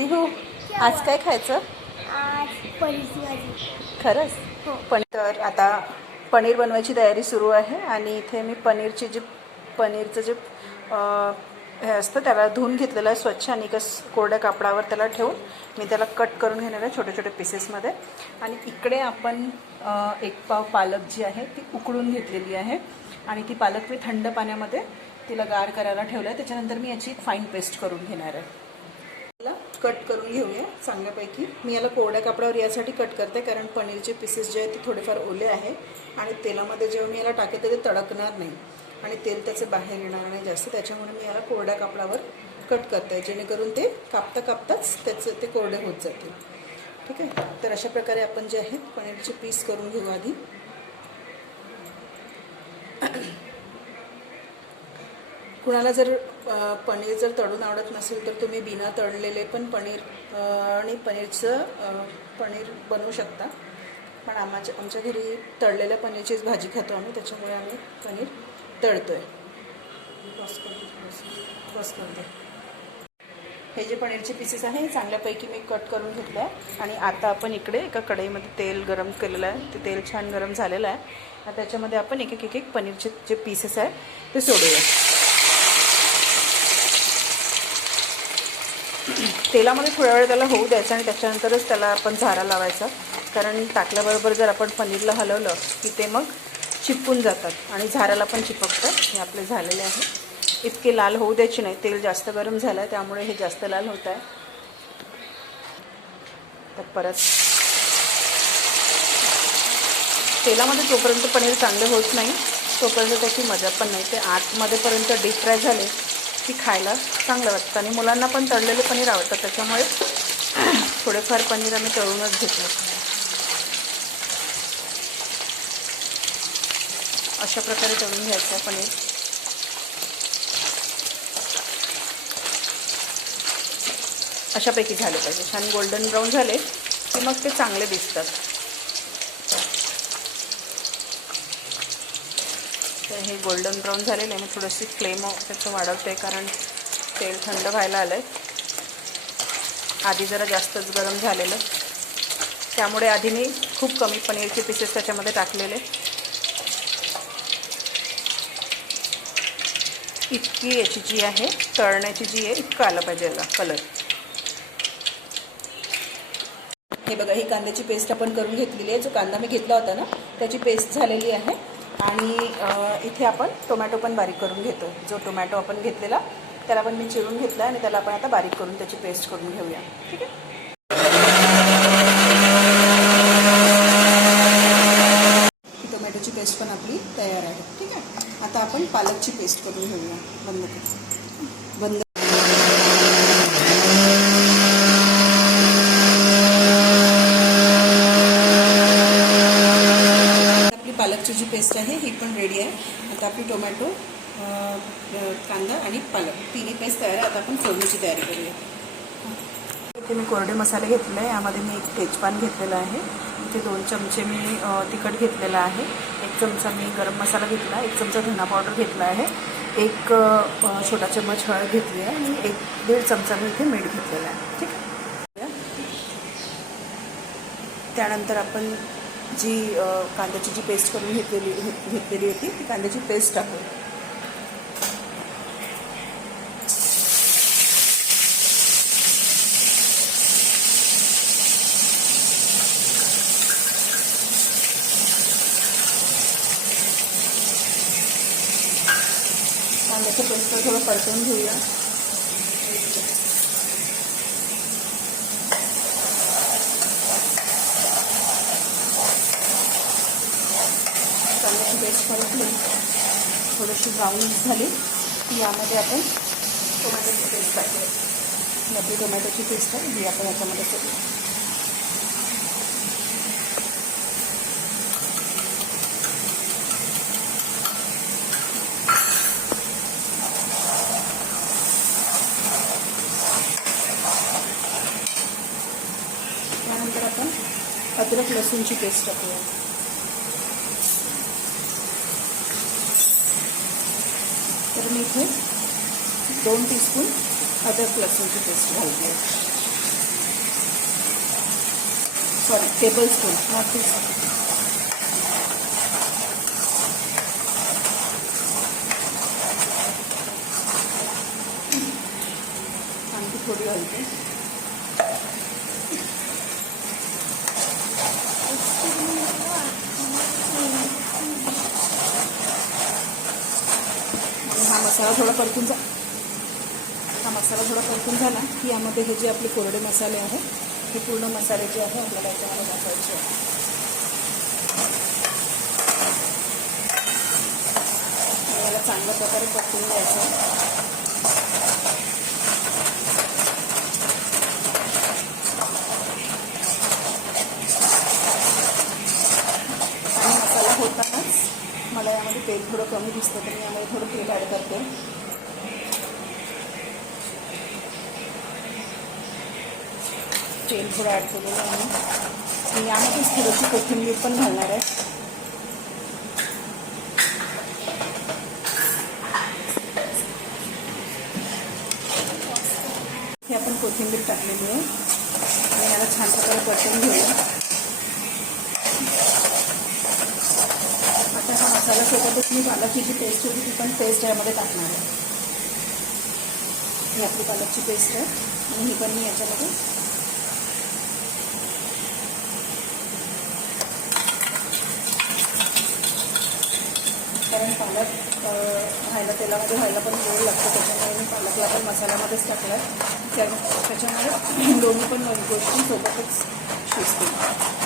पिहू आज काय खायचं? आज पनीरची भाजी. खरंच? हो. तर आता पनीर बनवायची तयारी सुरू आहे आणि इथे मी पनीरचं जे हे असतं त्याला धुवून घेतलेलं आहे स्वच्छ आणि कोरड्या कापडावर त्याला ठेवून मी त्याला कट करून घेणार आहे छोटे छोटे पीसेसमध्ये. आणि इकडे आपण 1 पाव पालक जी आहे ती उकळून घेतलेली आहे आणि ती पालक मी थंड पाण्यामध्ये तिला गार करायला ठेवलं आहे. त्याच्यानंतर मी याची फाईन पेस्ट करून घेणार आहे. याला कट करून घेऊया चांगल्यापैकी. मी याला कोरड्या कापडावर यासाठी कट करते कारण पनीरचे पीसेस जे आहेत ते थोडेफार ओले आहे आणि तेलामध्ये जेव्हा मी याला टाकेल तर ते तडकणार नाही आणि तेल त्याचे बाहेर येणार नाही जास्त. त्याच्यामुळे मी याला कोरड्या कापडावर कट करते जेणेकरून ते कापताच त्याचं ते कोरडे होत जातील. ठीक आहे. तर अशा प्रकारे आपण जे आहेत पनीरचे पीस करून घेऊ आधी. कुणाला जर पनीर जर तळून आवडत नसेल तर तुम्ही बिना तळलेले पण पनीर पनीर बनवू शकता. पण आमच्या घरी तळलेल्या पनीरचीच भाजी खातो आम्ही, त्याच्यामुळे आम्ही पनीर तळतो आहे. क्रॉस करते. हे जे पनीरचे पीसेस आहे हे चांगल्यापैकी मी कट करून घेतलं आहे आणि आता आपण इकडे एका कढईमध्ये तेल गरम केलेलं आहे. ते तेल छान गरम झालेलं आहे. आता त्याच्यामध्ये आपण एक एक पनीरचे जे पीसेस आहे ते सोडूया. तेलामध्ये थोड्या वेळ त्याला होऊ द्यायचं आणि त्याच्यानंतरच त्याला आपण झारा लावायचा. कारण टाकल्याबरोबर जर आपण पनीरला हलवलं की ते मग चिपकून जातात आणि झाराला पण चिपकतात. हे आपले झालेले आहे. इतके लाल होऊ द्यायचे नाही. तेल जास्त गरम झालं आहे त्यामुळे हे जास्त लाल होत आहे. तर परत तेलामध्ये जोपर्यंत पनीर चांगले होत नाही तोपर्यंत त्याची मजा पण नाही. ते आतमध्येपर्यंत डीप फ्राय झाले की खायला चांगलं वाटतं आणि मुलांना पण तळलेले पनीर आवडतात. त्याच्यामुळे थोडेफार पनीर आम्ही तळूनच घेतलं. अशा प्रकारे तळून घ्यायचं आहे पनीर. अशापैकी झाले पाहिजे. छान गोल्डन ब्राऊन झाले की मग ते चांगले दिसतात. तर हे गोल्डन ब्राऊन झालेलं आहे. मी थोडीशी फ्लेम त्याचं वाढवते कारण तेल थंड व्हायला आलं आहे. आधी जरा जास्तच गरम झालेलं त्यामुळे आधी मी खूप कमी पनीरचे पीसेस त्याच्यामध्ये टाकलेले. इतकी याची जी आहे तळण्याची जी आहे इतकं आलं पाहिजे याला कलर. हे बघा ही कांद्याची पेस्ट आपण करून घेतलेली आहे. जो कांदा मी घेतला होता ना त्याची पेस्ट झालेली आहे. आणि इथे आपण टोमॅटो पण बारीक करून घेतो. जो टोमॅटो आपण घेतलेला त्याला पण मी चिरून घेतला आणि त्याला आपण आता बारीक करून त्याची पेस्ट करून घेऊया. ठीक आहे. टोमॅटोची पेस्ट पण आपली तयार आहे. ठीक आहे. आता आपण पालकची पेस्ट करून घेऊया. बंद आपली पालकची जी पेस्ट आहे ही पण रेडी आहे. आता आपली टोमॅटो कांदा आणि पालक तिन्ही पेस्ट तयार आहे. आता आपण फोडणीची तयारी करूया. इथे मी कोरडे मसाले घेतले आहे. यामध्ये मी 1 तेजपान घेतलेला आहे. इथे 2 चमचे मी तिखट घेतलेला आहे. 1 चमचा मी गरम मसाला घेतला आहे. 1 चमचा धना पावडर घेतला आहे. 1 छोटा चम्मच हळद घेतली आहे आणि 1-1.5 चमचा मी इथे मीठ घेतलेला आहे. ठीक आहे. त्यानंतर आपण जी कांद्याची जी पेस्ट करून घेतलेली होती ती कांद्याची पेस्ट टाकू. कांद्याचं पेस्ट थोडं परतवून घेऊया. कांद्याची पेस्ट परतली थोडीशी ब्राऊन झाली की यामध्ये आपण टोमॅटोची पेस्ट टाकूया. आपली टोमॅटोची पेस्ट आहे ही आपण याच्यामध्ये करूया. त्यानंतर आपण अद्रक लसूणची पेस्ट टाकूया. तर मी इथे 2 टीस्पून अद्रक लसूणची पेस्ट घालते. Sorry table spoon not tea spoon. आणखी थोडी घालते. हा मसाला थोडा परतून झाला की यामध्ये हे जे आपले कोरडे मसाले आहेत हे पूर्ण मसाले जे आहे आपल्याला याच्यामध्ये टाकायचे आहे. याला चांगल्या प्रकारे परतून द्यायचं. आणि मसाला होतानाच मला यामध्ये तेल थोडं कमी दिसतं तर मी यामध्ये थोडं तेल ॲड करते. तेल थोडं ॲड केलेलं आहे आणि यामध्येच थोडीशी कोथिंबीर पण घालणार आहे. हे आपण कोथिंबीर टाकलेली आहे आणि याला छान प्रकारे परतून घेऊया. आता हा मसाल्यासोबतच मी पालकची जी पेस्ट होती ती पण पेस्ट यामध्ये टाकणार आहे. ही आपली पालकची पेस्ट आहे आणि ही पण मी याच्यामध्ये कारण पालक तेलामध्ये व्हायला पण वेळ लागतो त्याच्यामुळे मी पालकला पण मसाल्यामध्येच टाकला आहे. त्याच्यामुळे दोन्ही पण गोष्टी सोबतच शिजतील.